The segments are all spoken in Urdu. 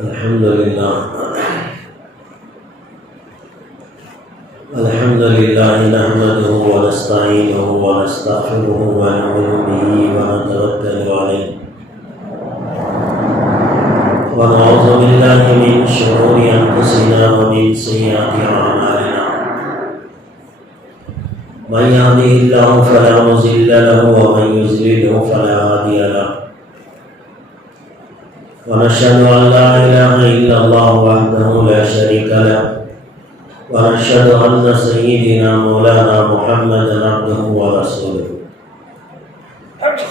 الحمد لله نحمده ونستعينه ونستغفره ونؤمن به ونتوكل عليه ونعوذ بالله من شرور أنفسنا ومن سيئات أعمالنا من يهده الله فلا مضل له ومن يضلل فلا هادي له ونشهد أن لا إله إلا الله وحده لا شريك له ونشهد أن سيدنا مولانا محمدا عبده ورسوله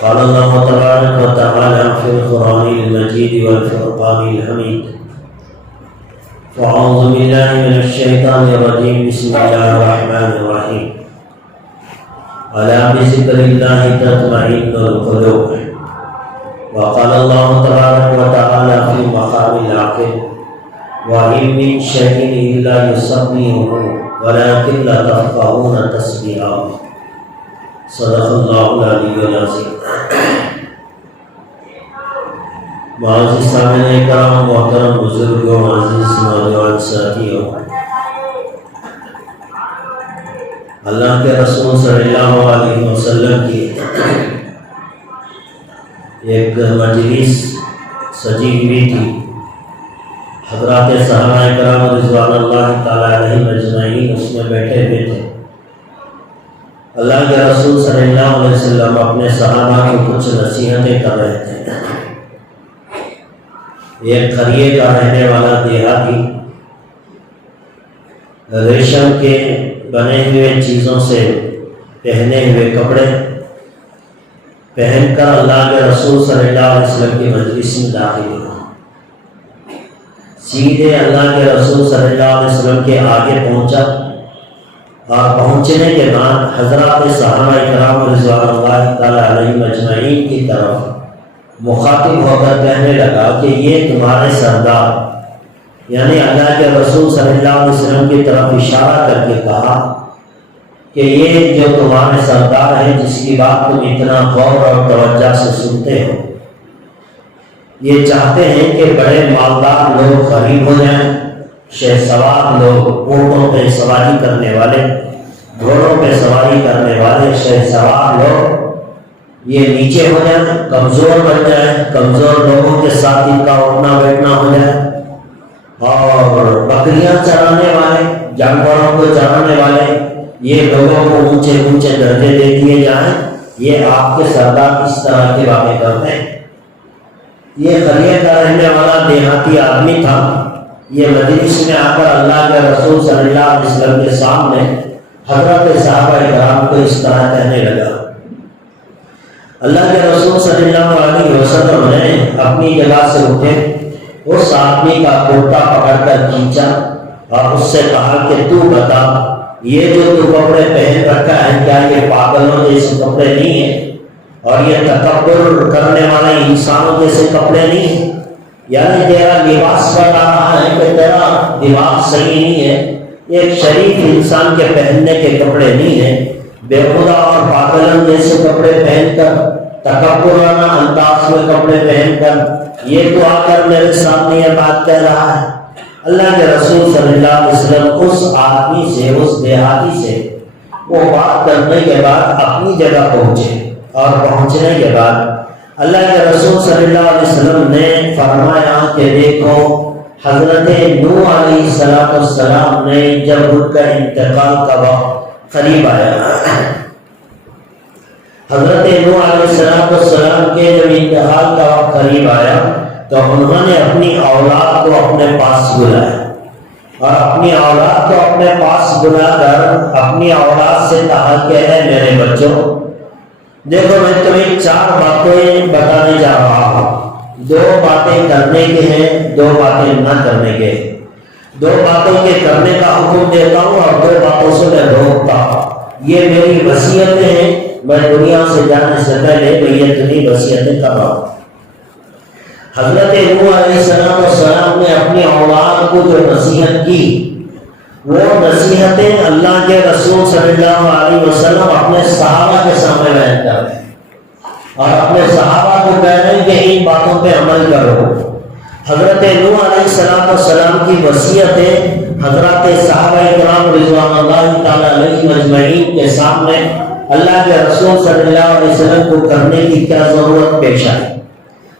قال الله تبارك وتعالى في القرآن المجيد والفرقان الحميد فأعوذ بالله من الشيطان الرجيم بسم الله الرحمن الرحيم ألا بذكر الله تطمئن القلوب وقال الله تبارك وتعالى في مقام العاقل وإن من شيء إلا يسبحه ولكن لا تفقهون تسبيحه صدق الله العلي العظيم. معزز سامعین کرام، محترم بزرگوں، عزیز نوجوان ساتھیوں، اللہ کے رسول صلی اللہ علیہ وسلم کی ایک مجلس سجی ہوئی تھی. حضرات صحابہ کرام رضوان اللہ تعالی علیہم اجمعین اس میں بیٹھے ہوئے تھے. اللہ کے رسول صلی اللہ علیہ وسلم اپنے صحابہ کو کچھ نصیحتیں کر رہے تھے. ایک قریے کا رہنے والا دیہاتی ریشم کے بنے ہوئے چیزوں سے پہنے ہوئے کپڑے پہن کر اللہ کے رسول صلی اللہ علیہ وسلم کی مجلس میں داخل ہوا. سیدھے اللہ کے رسول صلی اللہ علیہ وسلم کے آگے پہنچا اور پہنچنے کے بعد حضرات صحابہ کرام رضوان اللہ تعالی علیہم اجمعین کی طرف مخاطب ہو کر کہنے لگا کہ یہ تمہارے سردار، یعنی اللہ کے رسول صلی اللہ علیہ وسلم کی طرف اشارہ کر کے کہا کہ یہ جو تمہارے سردار ہیں جس کی بات تم اتنا غور اور توجہ سے سنتے ہو، یہ چاہتے ہیں کہ بڑے مالدار لوگ غریب ہو جائیں، شہسوار لوگ، اونٹوں پہ سواری کرنے والے، گھوڑوں پہ سواری کرنے والے شہسوار لوگ یہ نیچے ہو جائیں، کمزور بن جائیں، کمزور لوگوں کے ساتھ ان کا اٹھنا بیٹھنا ہو جائے، اور بکریاں چرانے والے، جانوروں کو چرانے والے یہ لوگوں کو اونچے اونچے درجے دے دیے جائیں. یہ آپ کے سردار اس طرح کی باتیں کرتے ہیں. یہ قریے کا رہنے والا دیہاتی آدمی تھا. یہ مجلس میں آ کر اللہ کے رسول صلی اللہ علیہ وسلم کے سامنے حضرت صحابہ کرام کو اس طرح کہنے لگا. اللہ کے رسول صلی اللہ علیہ وسلم نے اپنی جگہ سے اٹھے، اس آدمی کا کرتا پکڑ کر کھینچا اور اس سے کہا کہ تو بتا، یہ جو تو کپڑے پہن رکھا ہے کیا یہ پاگلوں جیسے کپڑے نہیں ہیں اور یہ تکبر کرنے والے انسانوں جیسے کپڑے نہیں ہیں؟ یعنی تیرا لباس بتا رہا ہے کہ تیرا دماغ صحیح نہیں ہے. ایک شریف انسان کے پہننے کے کپڑے نہیں ہیں. بے خدا اور پاگلوں جیسے کپڑے پہن کر، تکبرانہ انداز میں کپڑے پہن کر یہ تو آ کر میرے سامنے یہ بات کہہ رہا ہے. اللہ کے رسول صلی اللہ علیہ وسلم اس آدمی سے، اس دیہاتی سے وہ بات کرنے کے بعد اپنی جگہ پہنچے، اور پہنچنے کے بعد اللہ کے رسول صلی اللہ علیہ وسلم نے فرمایا کہ دیکھو، حضرت نوح علیہ السلام نے جب ان کا انتقال کا وقت قریب آیا، حضرت نوح علیہ السلام کے جب انتقال کا وقت قریب آیا تو انہوں نے اپنی اولاد کو اپنے پاس بلایا، اور اپنی اولاد کو اپنے پاس بلا کر اپنی اولاد سے کہا کہ اے میرے بچوں، دیکھو میں تمہیں 4 باتیں بتانے جا رہا ہوں. 2 باتیں کرنے کے ہیں، 2 باتیں نہ کرنے کے. 2 باتوں کے کرنے کا حکم دیتا ہوں اور 2 باتوں سے میں روکتا ہوں. یہ میری وصیتیں ہیں، میں دنیا سے جانے سے پہلے میں یہ اتنی وصیتیں کر رہا ہوں. حضرت نوح علیہ السلام نے اپنی اولاد کو جو نصیحت کی، وہ نصیحتیں اللہ کے رسول صلی اللہ علیہ وسلم اپنے صحابہ کے سامنے بیان کر رہے ہیں اور اپنے صحابہ کو کہہ رہے ہیں کہ ان باتوں پہ عمل کرو. حضرت نوح علیہ السلام کی وصیتیں حضرات صحابہ کرام رضوان اللہ تعالیٰ علیہ مجمعین کے سامنے اللہ کے رسول صلی اللہ علیہ وسلم کو کرنے کی کیا ضرورت پیش آئی؟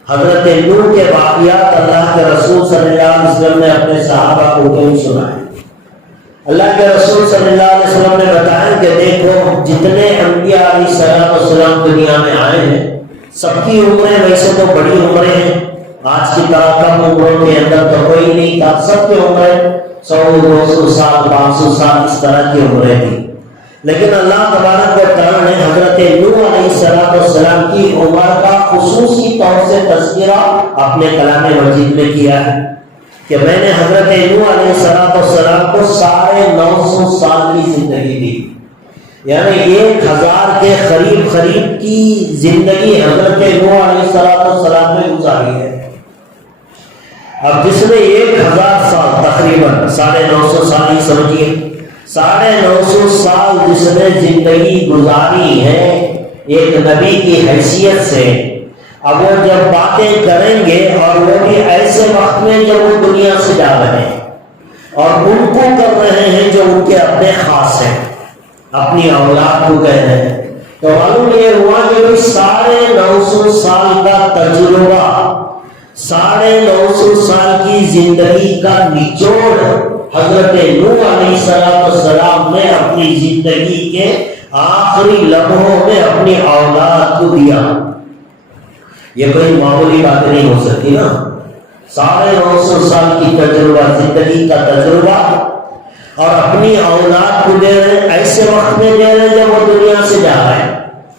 حضرت نوح کے واقعات اللہ کے رسول صلی اللہ علیہ وسلم نے اپنے صحابہ کو کیوں سنائے؟ اللہ کے رسول صلی اللہ علیہ وسلم نے بتایا کہ دیکھو جتنے انبیاء علیہ السلام دنیا میں آئے ہیں سب کی عمریں ویسے تو بڑی عمریں ہیں، آج کی طرح کم عمروں کے اندر تو کوئی نہیں تھا، سب کی عمریں 100 200 سال 500 سال اس طرح کی عمریں تھی، لیکن اللہ تبارک و تعالیٰ نے حضرت نوح علیہ السلام کی عمر کا خصوصی طور سے تذکرہ اپنے کلام مجید میں کیا ہے کہ میں نے حضرت نوح علیہ السلام کو 950 سال کی زندگی دی، یعنی 1000 کے قریب کی زندگی حضرت نوح علیہ السلام نے گزاری ہے۔ اب جس نے 1000 سال تقریباً 950 سال ہی سمجھیے، 950 سال جس نے زندگی گزاری ہے ایک نبی کی حیثیت سے، اب وہ جب باتیں کریں گے اور وہ بھی ایسے وقت میں جب وہ دنیا سے جا رہے ہیں اور ان کو کر رہے ہیں جو ان کے اپنے خاص ہیں، اپنی اولاد کو کہہ رہے ہیں، تو معلوم یہ ہوا کہ 950 سال کا تجربہ، 950 سال کی زندگی کا نچوڑ حضرت نوح علیہ السلام نے اپنی زندگی کے آخری لمحوں میں اپنی اولاد کو دیا۔ یہ کوئی معمولی بات نہیں ہو سکتی نا، 950 سال کی تجربہ، زندگی کا تجربہ، اور اپنی اولاد کو دے رہے، ایسے وقت میں دے رہے جب وہ دنیا سے جا رہے ہیں۔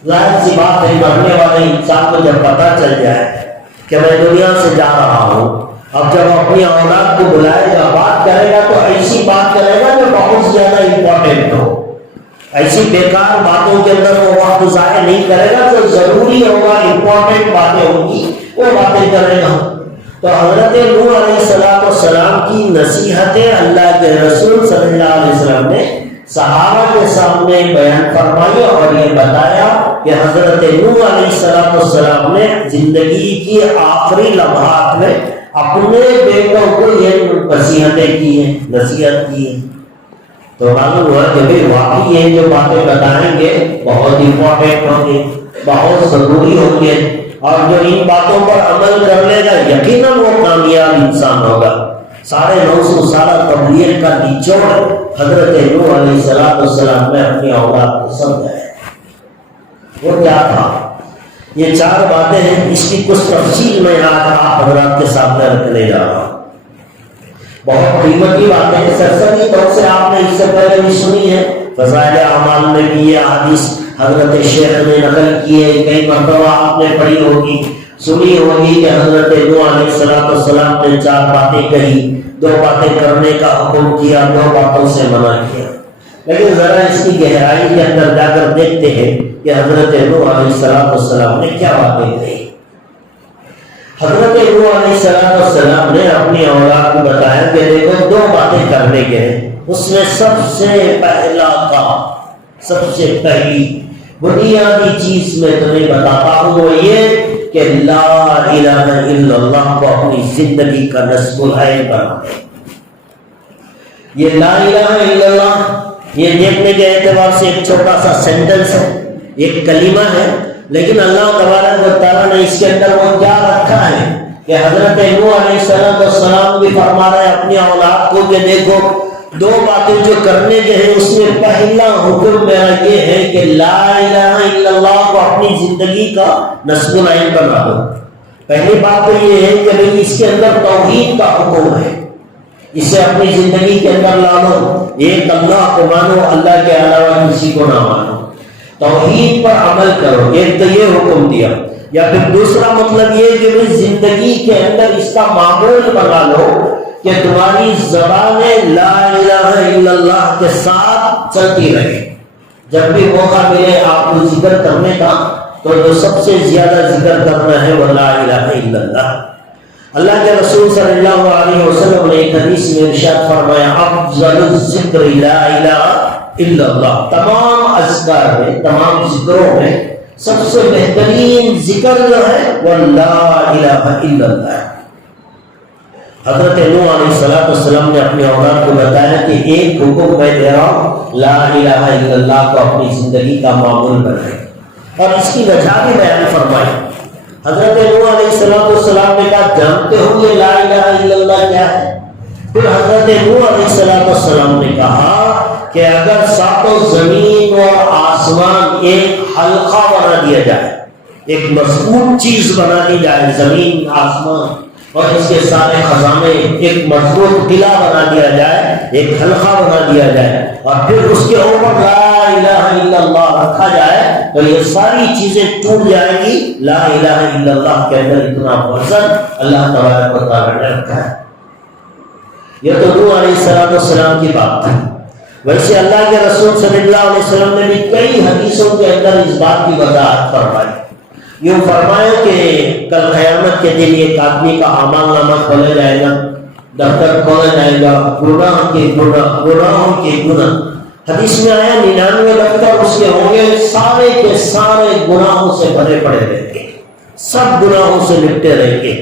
ظاہر سی بات ہے مرنے والے انسان کو جب پتہ چل جائے کہ میں دنیا سے جا رہا ہوں، اب جب اپنی اولاد کو بلائے گا، بات کرے گا تو ایسی بات کرے گا جو بہت زیادہ امپورٹنٹ ہو، ایسی بیکار باتوں کے اندر وہ وقت ضائع نہیں کرے گا، جو ضروری ہوگا، امپورٹنٹ باتیں ہوں گی وہ باتیں کرے گا۔ تو حضرت نوح علیہ السلام کی نصیحتیں اللہ کے رسول صلی اللہ علیہ وسلم نے صحابہ کے سامنے بیان فرمائی اور یہ بتایا کہ حضرت نوح علیہ السلام نے زندگی کی آخری لمحات میں اپنے بیٹوں کو یہ نصیحتیں کی ہیں، نصیحت کی ہے۔ تو معلوم ہوا کہ بھائی واقعی یہ جو باتیں بتائیں گے بہت امپورٹنٹ ہوں گے، بہت ضروری ہوں گے، اور جو ان باتوں پر عمل کر لے گا یقیناً وہ کامیاب انسان ہوگا۔ 950 سالہ تبلیغ کا نچوڑ حضرت نوح علیہ السلام نے اپنی اولاد کو سمجھایا۔ وہ کیا تھا؟ یہ 4 باتیں ہیں، اس کی کچھ تفصیل میں آج آپ حضرات کے سامنے رکھنے جا رہا ہوں۔ بہت قیمتی باتیں ہیں، سرسری طور سے آپ نے اس سے پہلے بھی سنی ہے، فضائل اعمال میں بھی یہ حدیث حضرت شیخ نے نقل کی ہے، کئی مرتبہ آپ نے پڑھی ہوگی، سنی ہوگی کہ حضرت نوح علیہ السلام نے 4 باتیں کہی، 2 باتیں کرنے کا حکم کیا، 2 باتوں سے منع کیا۔ لیکن ذرا اس کی گہرائی کے اندر جا کر دیکھتے ہیں کہ حضرت نوح علیہ السلام نے کیا باتیں کہی۔ حضرت نوح علیہ السلام نے اپنی اولاد کو بتایا کہ دیکھو 2 باتیں کرنے کے ہیں، اس میں سب سے پہلا تھا، سب سے پہلی بنیادی چیز میں تمہیں بتاتا ہوں وہ یہ کہ لا الہ الا اللہ کو اپنی زندگی کا نصب العین بنا۔ یہ لا الہ الا اللہ یہ دیکھنے کے اعتبار سے ایک چھوٹا سا سینٹنس ہے، ایک کلمہ ہے، لیکن اللہ تبارک و تعالیٰ نے اس کے اندر وہ کیا رکھا ہے کہ حضرت نوح علیہ السلام بھی فرما رہے ہیں اپنی اولاد کو کہ دیکھو 2 باتیں جو کرنے کے ہیں اس میں پہلا حکم میرا یہ ہے کہ لا الہ الا اللہ کو اپنی زندگی کا نصب العین بنا دو۔ پہلی بات تو یہ ہے کہ بھئی اس کے اندر توحید کا حکم ہے، اسے اپنی زندگی کے اندر لا لو، ایک اللہ کو مانو، اللہ کے علاوہ کسی کو نہ مانو، توحید پر عمل کرو، ایک تو یہ حکم دیا۔ یا پھر دوسرا مطلب یہ کہ زندگی کے اندر اس کا معمول بنا لو کہ تمہاری زبان لا الہ الا اللہ کے ساتھ چلتی رہے، جب بھی موقع ملے آپ کو ذکر کرنے کا تو جو سب سے زیادہ ذکر کرنا ہے وہ لا الہ الا اللہ۔ اللہ کے رسول صلی اللہ علیہ وسلم نے ایک حدیث میں ارشاد فرمایا افضل الذکر لا الہ الا اللہ، تمام اذکار میں، تمام ذکروں میں سب سے بہترین ذکر جو ہے وہ لا الہ الا اللہ۔ حضرت نوح علیہ السلام نے اپنے اولاد کو بتایا کہ ایک حکم میں دے رہا ہوں، لا الہ الا اللہ کو اپنی زندگی کا معمول بنائیں، اور اس کی وجہ بھی بیان فرمائی۔ حضرت نوح علیہ السلام نے کہا جانتے ہو یہ لا الہ الا اللہ کیا ہے؟ پھر حضرت نوح علیہ السلام نے کہا کہ اگر ساتوں زمین اور آسمان ایک حلقہ بنا دیا جائے، ایک مضبوط چیز بنا دی جائے، زمین آسمان اور اس کے سارے خزانے، ایک مضبوط قلعہ بنا دیا جائے، ایک حلقہ بنا دیا جائے، اور پھر اس کے اوپر لا الہ الا اللہ رکھا جائے، تو یہ ساری چیزیں ٹوٹ جائیں گی۔ لا الہ الا اللہ کے اندر اتنا وزن اللہ تبارک و تعالیٰ نے رکھا ہے۔ یہ تو نوح علیہ السلام کی بات تھی۔ ویسے اللہ کے رسول صلی اللہ علیہ وسلم نے بھی کئی حدیثوں کے اندر اس بات کی وضاحت فرمائی۔ یوں فرمایا کہ کل قیامت کے دن ایک آدمی کا اعمال نامہ کھولا جائے گا، دفتر کھولا جائے گا، گناہوں کے گناہ۔ حدیث میں آیا 99 دفتر اس کے ہوں گے، سارے کے سارے گناہوں سے بھرے پڑے رہیں گے، سب گناہوں سے لپٹے رہیں گے۔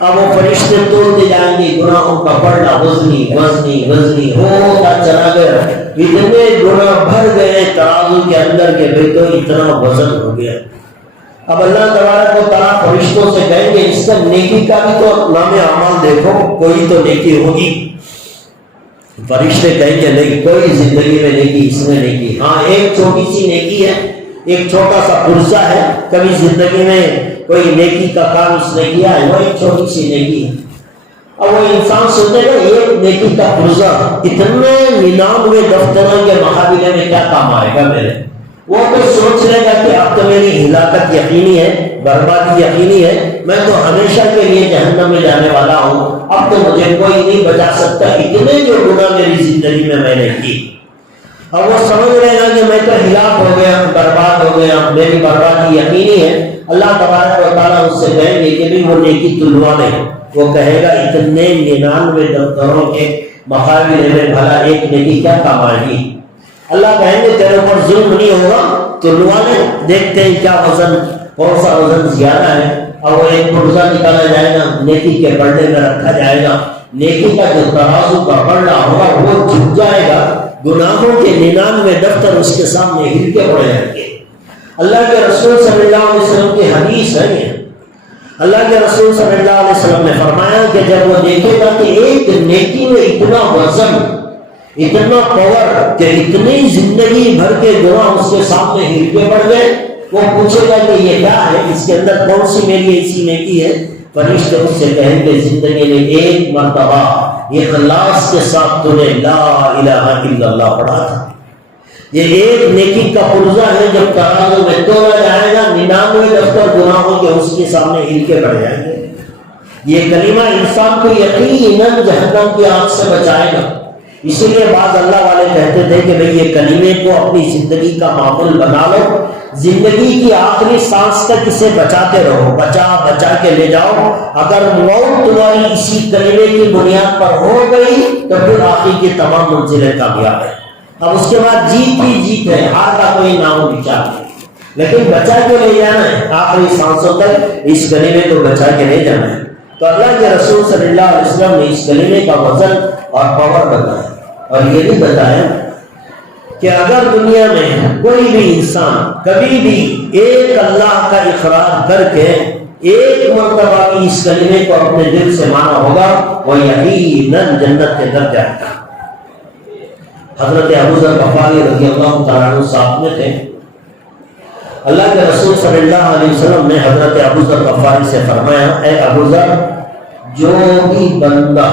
اب وہ فرشتے تولتے جائیں گے، گناہوں کا پڑھنا وزنی وزنی وزنی ہوتا چلا گیا، اتنے گناہ بھر گئے ترازو کے اندر کے بھئی تو اتنا وزن ہو گیا۔ اب اللہ تبارک و تعالیٰ فرشتوں سے کہیں گے اس کا نیکی کا بھی تو نام اعمال دیکھو، کوئی تو نیکی ہوگی۔ فرشتے کہیں گے نہیں، کوئی زندگی میں نیکی اس نے نہیں کی۔ ہاں ایک چھوٹی سی نیکی ہے، ایک چھوٹا سا پرزہ ہے، کبھی زندگی میں کوئی نیکی کا کام اس نے کیا ہے، وہ ایک چھوٹی سی نیکی ہے۔ اب وہ انسان سوچے گا ایک نیکی کا پرزہ اتنے 99 دفتروں کے مقابلے میں کیا کام آئے گا میرے؟ وہ تو سوچ لے گا کہ اب تو میری ہلاکت یقینی ہے، بربادی یقینی ہے، میں تو ہمیشہ کے لیے جہنم میں جانے والا ہوں، اب تو مجھے کوئی نہیں بچا سکتا، اتنے جو گناہ میری زندگی میں نے کی۔ اب وہ سمجھ رہے گا کہ میں تو ہلاک ہو گیا، برباد ہو گیا، میری بربادی یقینی ہے۔ اللہ تبارک و تعالیٰ اس سے کہیں گے کہ بھی وہ نیکی تلوا لے۔ وہ کہے گا اتنے 99 دفتروں کے مقابلے میں بھلا ایک نیکی کیا کام آئے گی؟ اللہ کہیں گے تیرے اوپر ظلم نہیں ہوگا، تلوا لے، دیکھتے ہیں کیا وزن، کون سا وزن زیادہ ہے۔ اور وہ ایک پرزہ نکالا جائے گا، نیکی کے پردے میں رکھا جائے گا، نیکی کا جو ترازو کا پڑنا ہوگا وہ جھک جائے گا، گناہوں کے 99 دفتر اس کے سامنے ہل کے پڑے رہیں گے۔ اللہ کے رسول صلی اللہ علیہ وسلم کی حدیث ہے یہ۔ اللہ کے رسول صلی اللہ علیہ وسلم نے فرمایا کہ جب وہ دیکھے گا کہ ایک نیکی میں اتنا وزن، اتنا پاور، کہ اتنی زندگی بھر کے گناہ اس کے سامنے ہل کے پڑ گئے، وہ پوچھے گا کہ یہ کیا ہے، اس کے اندر کون سی میری ایسی نیکی ہے؟ فرشتے اس سے کہیں گے زندگی میں ایک مرتبہ اخلاص کے ساتھ تو نے لا الہ الا اللہ پڑھا تھا۔ یہ ایک نیکی کا پرزہ ہے، جب ترازو میں تولا جائے گا 99 دفتر گناہوں کے اس کے سامنے ہل کے پڑ جائیں گے۔ یہ کلمہ انسان کو یقیناً جہنم کی آگ سے بچائے گا۔ اسی لیے بعض اللہ والے کہتے تھے کہ بھئی یہ کلمے کو اپنی زندگی کا معمول بنا لو، زندگی کی آخری سانس تک اسے بچاتے رہو، بچا کے لے جاؤ۔ اگر موت تمہاری اسی کلمے کی بنیاد پر ہو گئی تو پھر آخری کی تمام منزلیں کامیاب ہیں۔ اب اس کے بعد جیت ہی جیت ہے، ہار کا کوئی نام و نشان نہیں، لیکن بچا کے لے جانا ہے، آخری سانسوں تک اس کلمے کو بچا کے لے جانا ہے۔ تو اللہ کے رسول صلی اللہ علیہ وسلم نے اس کلمے کا وزن اور پاور بتایا، اور یہ بھی بتایا کہ اگر دنیا میں کوئی بھی انسان کبھی بھی ایک اللہ کا اقرار کر کے ایک مرتبہ بھی اس کلمے کو اپنے دل سے مانا ہوگا، وہ یقیناً جنت کے اندر جائے گا۔ حضرت ابو ذر غفاری رضی اللہ تعالیٰ عنہ ساتھ میں تھے۔ اللہ کے رسول صلی اللہ علیہ وسلم نے حضرت ابو ذر غفاری سے فرمایا، اے ابو ذر، جو بھی بندہ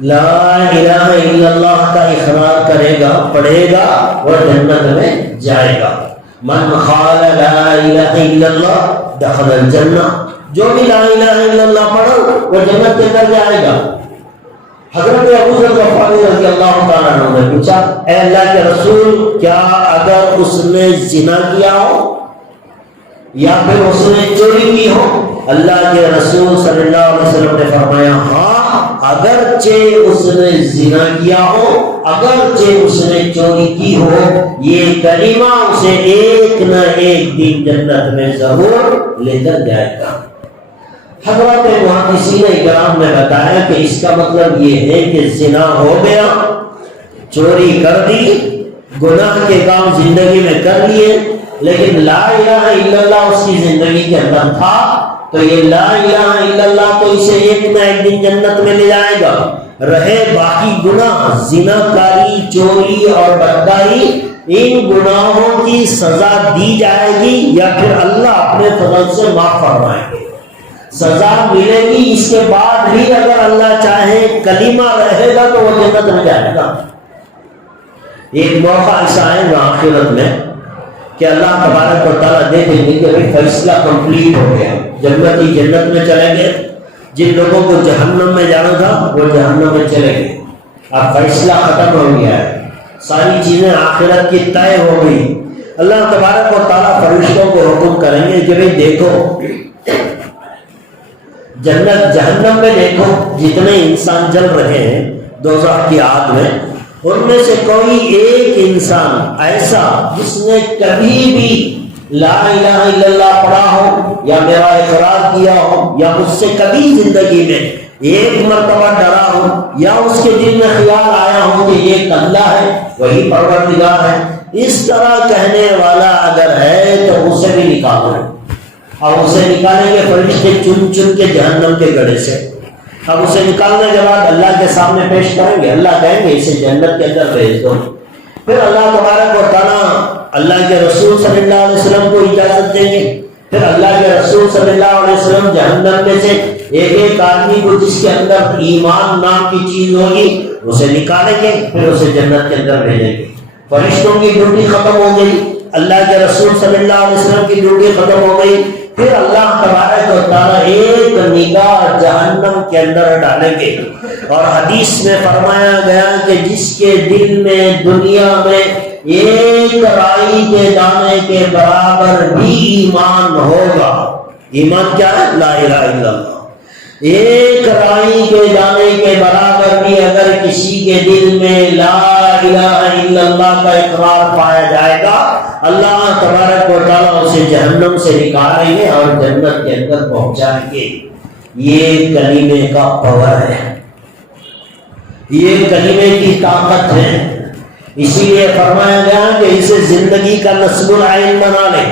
لا الہ الا اللہ کا اقرار کرے گا، پڑھے گا، وہ جنت میں جائے گا۔ من قال لا الہ الا اللہ دخل الجنہ، جو بھی لا الہ الا اللہ پڑھا وہ جنت کے اندر جائے گا۔ حضرت ابو ذر غفاری رضی اللہ تعالیٰ عنہ نے پوچھا، اے اللہ کے رسول، کیا اگر اس نے زنا کیا ہو یا پھر اس نے چوری کی ہو؟ اللہ کے رسول صلی اللہ علیہ وسلم نے فرمایا، ہاں، اگرچہ اس نے زنا کیا ہو، اگرچہ اس نے چوری کی ہو، یہ کلمہ اسے ایک نہ ایک دن جنت میں ضرور لے کر جائے گا۔ حضرات محدثین اکرام نے بتایا کہ اس کا مطلب یہ ہے کہ زنا ہو گیا، چوری کر دی، گناہ کے کام زندگی میں کر لیے، لیکن لا الہ الا اللہ اس کی زندگی کے اندر تھا، تو یہ لا الہ الا اللہ تو اسے ایک نہ ایک دن جنت میں لے جائے گا۔ رہے باقی گناہ، زنا کاری، چوری اور بدکاری، ان گناہوں کی سزا دی جائے گی یا پھر اللہ اپنے فضل سے معاف فرمائیں گے، سزا ملے گی۔ اس کے بعد بھی اگر اللہ چاہے کلمہ رہے گا تو وہ جنت میں جائے گا۔ ایک موقع ایسا آئے گا آخرت میں کہ اللہ تبارک و تعالیٰ دیکھیں گے کہ فیصلہ کمپلیٹ ہو گیا، جنتی جنت میں چلے گئے، جن لوگوں کو جہنم میں جانا تھا وہ جہنم میں چلے گئے۔ اب فیصلہ ختم ہو گیا ہے، ساری چیزیں آخرت کی طے ہو گئی۔ اللہ تبارک و تعالیٰ فرشتوں کو حکم کریں گے کہ بھئی دیکھو جنت جہنم میں، دیکھو جتنے انسان جل رہے ہیں دوزخ کی آگ میں، ان میں سے کوئی ایک انسان ایسا جس نے کبھی بھی لا الہ الا اللہ پڑھا ہو یا میرا اقرار کیا ہو یا مجھ سے کبھی زندگی میں ایک مرتبہ ڈرا ہو یا اس کے دل میں خیال آیا ہو کہ یہ اللہ ہے، وہی پروردگار ہے، اس طرح کہنے والا اگر ہے تو اسے بھی نکالو۔ اور اسے نکالیں گے فرشتے چن چن کے جہنم کے گڑھے سے۔ اب اسے نکالنے کے بعد اللہ کے سامنے پیش کریں گے، اللہ کہیں گے اسے جنت کے اندر بھیج دو۔ پھر اللہ تبارک و تعالیٰ اللہ کے رسول صلی اللہ علیہ وسلم کو اجازت دیں گے، پھر اللہ کے رسول صلی اللہ علیہ وسلم جہنم میں سے ایک ایک آدمی کو جس کے اندر ایمان نام کی چیز ہوگی اسے نکالیں گے، پھر اسے جنت کے اندر بھیجیں گے۔ فرشتوں کی ڈیوٹی ختم ہو گئی، اللہ کے رسول صلی اللہ علیہ وسلم کی ڈیوٹی ختم ہو گئی، پھر اللہ تبارک و تعالیٰ ایک نگاہ جہنم کے اندر ڈالیں گے۔ اور حدیث میں فرمایا گیا کہ جس کے دل میں دنیا میں ایک رائی کے دانے کے برابر بھی ایمان ہوگا، ایمان کیا ہے؟ لا الہ الا اللہ۔ ایک رائی کے دانے کے برابر بھی اگر کسی کے دل میں لا الہ الا اللہ کا اقرار پایا جائے گا، اللہ تبارک و تعالیٰ اسے جہنم سے نکالیں گے اور جنت کے اندر پہنچائیں گے۔ یہ کلمے کا پاور ہے، یہ کلمے کی طاقت ہے، اسی لیے فرمایا گیا کہ اسے زندگی کا نصب العین بنا لے۔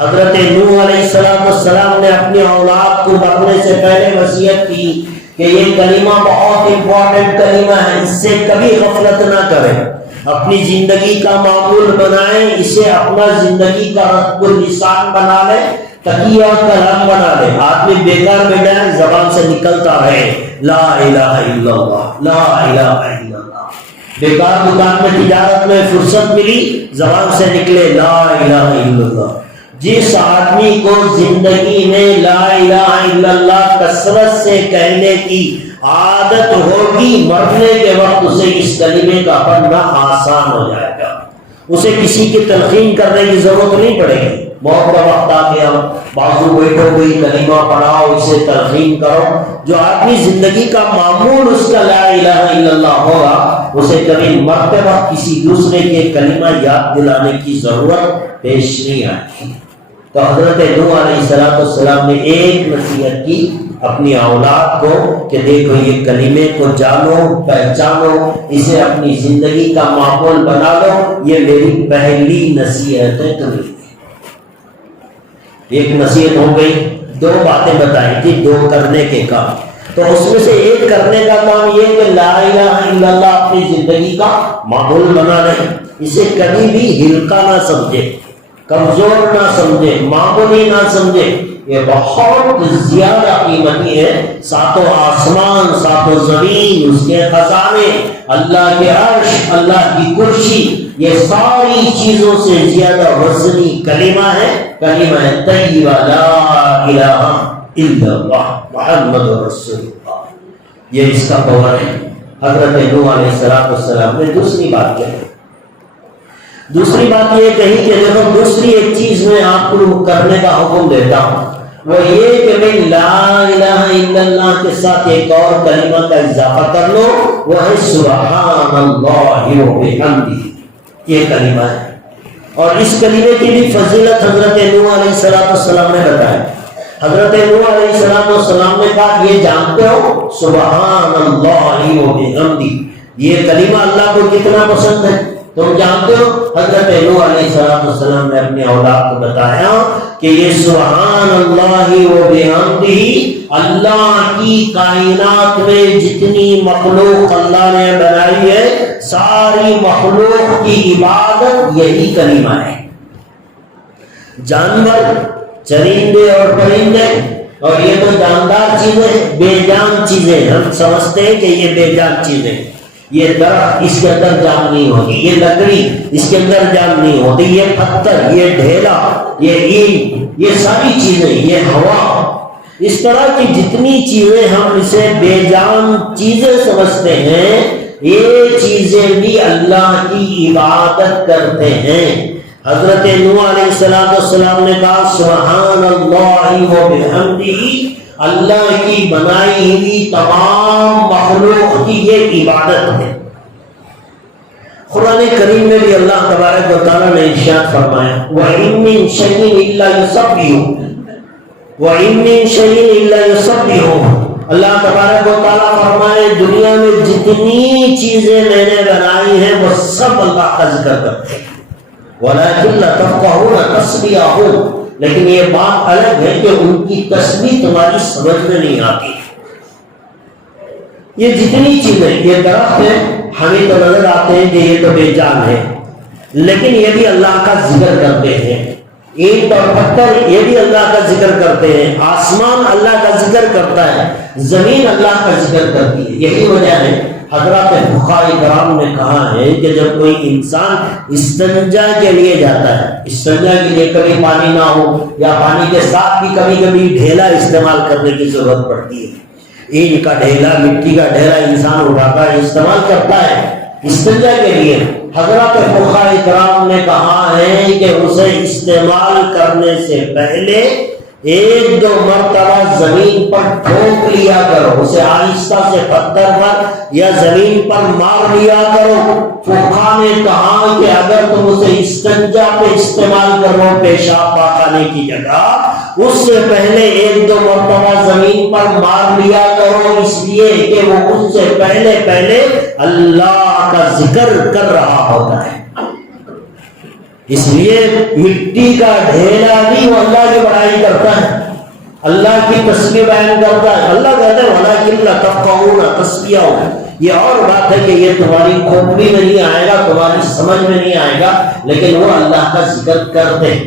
حضرت نوح علیہ السلام نے اپنی اولاد کو مرنے سے پہلے وصیت کی کہ یہ کلمہ بہت امپورٹنٹ کلمہ ہے، اس سے کبھی غفلت نہ کریں، اپنی زندگی کا معمول بنائیں، اسے اپنا زندگی کا رب اللسان بنا لیں، تقیہ اور کلام بنا لیں۔ آدمی بیکار بیٹھا ہے زبان سے نکلتا رہے لا الہ الا اللہ، لا الہ الا اللہ۔ بیکار دکان میں تجارت میں فرصت ملی زبان سے نکلے لا الہ الا اللہ۔ جس آدمی کو زندگی میں لا الہ الا اللہ کثرت سے کہنے کی عادت ہوگی، مرنے کے وقت اسے اس کلمے کا پڑھنا آسان ہو جائے گا، اسے کسی کی تلقین کرنے کی ضرورت نہیں پڑے گی۔ موت کا وقت آ گیا، بازو بیٹھو کوئی کلمہ پڑھاؤ، اسے تلقین کرو۔ جو آدمی زندگی کا معمول اس کا لا الہ الا اللہ ہوگا، اسے کبھی مرتے وقت کسی دوسرے کے کلمہ یاد دلانے کی ضرورت پیش نہیں آتی۔ تو حضرت نوح علیہ السلام نے ایک نصیحت کی اپنی اولاد کو کہ دیکھو یہ کلمے کو جانو، پہچانو، اسے اپنی زندگی کا معمول بنا لو، یہ میری پہلی نصیحت ہے تمہیں۔ ایک نصیحت ہو گئی، دو باتیں بتائی تھی، دو کرنے کے کام، تو اس میں سے ایک کرنے کا کام یہ کہ لا الہ الا اللہ اپنی زندگی کا معمول بنا لیں، اسے کبھی بھی ہلکا نہ سمجھے، کمزور نہ سمجھے، معمولی نہ سمجھے، یہ بہت زیادہ قیمتی ہے۔ ساتوں آسمان، ساتوں زمین، اس کے خزانے، اللہ کے عرش، اللہ کی کرسی، یہ ساری چیزوں سے زیادہ وزنی کلمہ ہے، کلمہ طیبہ لا الہ الا اللہ محمد رسول اللہ۔ یہ اس کا پاور ہے۔ حضرت نوح علیہ السلام نے دوسری بات کہی، دوسری بات یہ کہی کہ دیکھو دوسری ایک چیز میں آپ کو کرنے کا حکم دیتا ہوں، وہ یہ کہ میں لا الہ الا اللہ کے ساتھ ایک اور کلمہ کا اضافہ کر لو، وہ ہے سبحان اللہ و بحمدہ۔ یہ کلمہ ہے اور اس کلمے کی بھی فضیلت حضرت نوح علیہ السلام نے بتایا۔ حضرت نوح علیہ السلام نے کہا یہ جانتے ہو سبحان اللہ و بحمدہ، یہ کلمہ اللہ کو کتنا پسند ہے؟ تم جانتے ہو؟ حضرت نوح علیہ السلام نے اپنی اولاد کو بتایا کہ یہ سبحان اللہ و بحمدہ، اللہ کی کائنات میں جتنی مخلوق اللہ نے بنائی ہے ساری مخلوق کی عبادت یہی کلمہ ہے۔ جانور، چرندے اور پرندے، اور یہ تو جاندار چیزیں، بے جان چیزیں، ہم سمجھتے ہیں کہ یہ بے جان چیزیں، یہ درخت اس کے اندر جان نہیں ہوتی، یہ لکڑی اس کے اندر جان نہیں ہوتی، یہ پتھر، یہ ڈھیلا، یہ اینٹ، یہ ساری چیزیں، یہ ہوا، اس طرح کی جتنی چیزیں ہم اسے بے جان چیزیں سمجھتے ہیں، یہ چیزیں بھی اللہ کی عبادت کرتے ہیں۔ حضرت نوح علیہ السلام نے کہا سبحان اللہ و بحمدہ، اللہ کی بنائی ہوئی تمام مخلوق کی یہ عبادت ہے۔ قرآن کریم میں بھی اللہ تبارک و تعالیٰ نے ارشاد فرمایا وَإِن مِّن شَيْءٍ إِلَّا يُسَبِّحُ وَإِن مِّن شَيْءٍ إِلَّا يُسَبِّحُ، اللہ تبارک و تعالیٰ فرمائے دنیا میں جتنی چیزیں میں نے بنائی ہیں وہ سب اللہ کا ذکر کرتے ہیں، وَلَٰكِن لَّا تَفْقَهُونَ تَسْبِيحَهُمْ، لیکن یہ بات الگ ہے کہ ان کی تسبیح تمہاری سمجھ میں نہیں آتی۔ یہ جتنی چیزیں، یہ درخت ہے، ہمیں تو نظر آتے ہیں کہ یہ تو بے جان ہے، لیکن یہ بھی اللہ کا ذکر کرتے ہیں۔ اینٹ اور پتھر یہ بھی اللہ کا ذکر کرتے ہیں، آسمان اللہ کا ذکر کرتا ہے، زمین اللہ کا ذکر کرتی ہے۔ یہی وجہ ہے حضرات فقہاء کرام نے کہا ہے کہ جب کوئی انسان استنجا کے لیے جاتا ہے، استنجا کے لیے کبھی پانی نہ ہو یا پانی کے ساتھ بھی کبھی کبھی ڈھیلا استعمال کرنے کی ضرورت پڑتی ہے، اینٹ کا ڈھیلا، مٹی کا ڈھیلا انسان اٹھاتا ہے، استعمال کرتا ہے استنجا کے لیے، حضرات فقہاء کرام نے کہا ہے کہ اسے استعمال کرنے سے پہلے ایک دو مرتبہ زمین پر ٹھوک لیا کرو، اسے آہستہ سے پتھر پر یا زمین پر مار لیا کرو۔ فقہاء نے کہا کہ اگر تم اسے استنجا پہ استعمال کرو پیشاب پاخانے کی جگہ، اس سے پہلے ایک دو مرتبہ زمین پر مار لیا کرو، اس لیے کہ وہ اس سے پہلے اللہ کا ذکر کر رہا ہوتا ہے۔ اس لیے مٹی کا ڈھیلا بھی وہ اللہ کی بڑائی کرتا ہے، اللہ کی تسبیح بیان کرتا ہے۔ اللہ کہتا ہے وَلَٰكِن لَّا تَفْقَهُونَ تَسْبِيحَهُمْ، یہ اور بات ہے کہ یہ تمہاری کھوپڑی میں نہیں آئے گا، تمہاری سمجھ میں نہیں آئے گا، لیکن وہ اللہ کا ذکر کرتے ہیں۔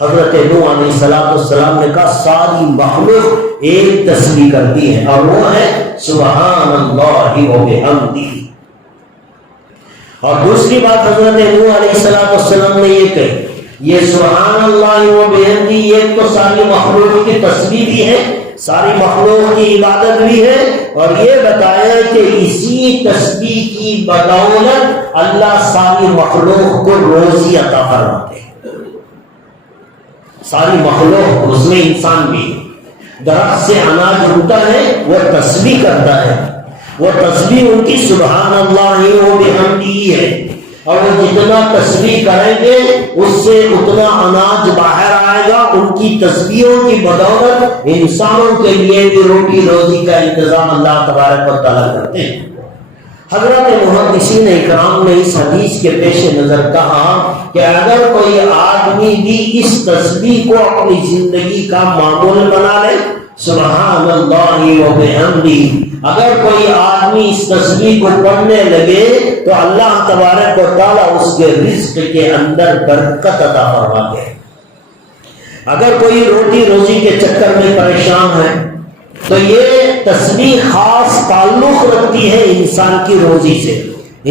حضرت نوح علیہ السلام نے کہا ساری مخلوق ایک تسبیح کرتی ہے اور وہ ہے سبحان اللہ و بحمدہ۔ اور دوسری بات حضرت نوح علیہ السلام نے یہ کہی، یہ سبحان اللہ و بحمدہ یہ تو ساری مخلوق کی تسبیح بھی ہے، ساری مخلوق کی عبادت بھی ہے، اور یہ بتایا کہ اسی تسبیح کی بدولت اللہ ساری مخلوق کو روزی عطا فرماتے ہیں۔ ساری مخلوق، اس میں انسان بھی، درخت سے اناج اگتا ہے وہ تسبیح کرتا ہے، وہ تسبیح ان کی سبحان اللہ و بحمدہ ہے، اور وہ جتنا تسبیح کریں گے اس سے اتنا اناج باہر آئے گا۔ ان کی تسبیحوں کی بدولت انسانوں کے لیے بھی روٹی روزی کا انتظام اللہ تبارک و تعالیٰ کرتے ہیں۔ حضرت محدثین اکرام نے اس حدیث کے پیش نظر کہا کہ اگر کوئی آدمی بھی اس تسبیح کو اپنی زندگی کا معمول بنا لے، سبحان اللہ و بحمدہ، اگر کوئی آدمی اس تسبیح کو پڑھنے لگے تو اللہ تبارک و تعالیٰ اس کے رزق کے اندر برکت عطا فرماتے ہیں۔ اگر کوئی روٹی روزی کے چکر میں پریشان ہے تو یہ تسبیح خاص تعلق رکھتی ہے انسان کی روزی سے،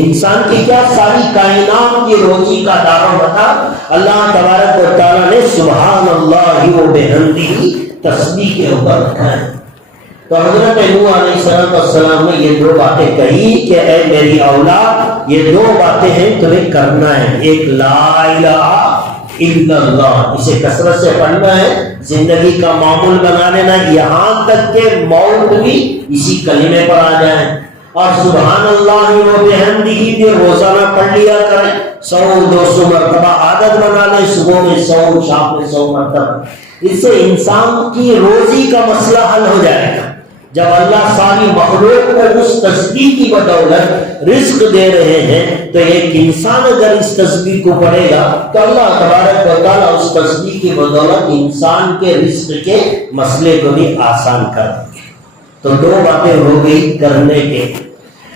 انسان کی کیا ساری کائنات کی روزی کا دار و مدار اللہ تبارک و تعالیٰ نے سبحان اللہ و بحمدہ تسبیح کے اوپر رکھا ہے۔ تو حضرت نوح علیہ السلام نے یہ دو باتیں کہی کہ اے میری اولاد، یہ دو باتیں ہیں تمہیں کرنا ہے، ایک لا الہ الا اللہ، اسے کثرت سے پڑھنا ہے، زندگی کا معمول بنا لینا، یہاں تک کہ موت بھی اسی کلمے پر آ جائے، اور سبحان اللہ و بحمدہ بھی روزانہ پڑھ لیا کریں، 100-200 مرتبہ عادت بنا لیں، صبح میں 100، شام میں 100 مرتبہ۔ اس سے انسان کی روزی کا مسئلہ حل ہو جائے گا۔ جب اللہ ساری مخلوق کو اس تسبیح کی بدولت رزق دے رہے ہیں تو ایک انسان اگر اس تسبیح کو پڑھے گا تو اللہ تبارک و تعالیٰ اس تسبیح کی بدولت انسان کے رزق کے مسئلے کو بھی آسان کر دیں گے۔ تو دو باتیں ہو گئی کرنے کے۔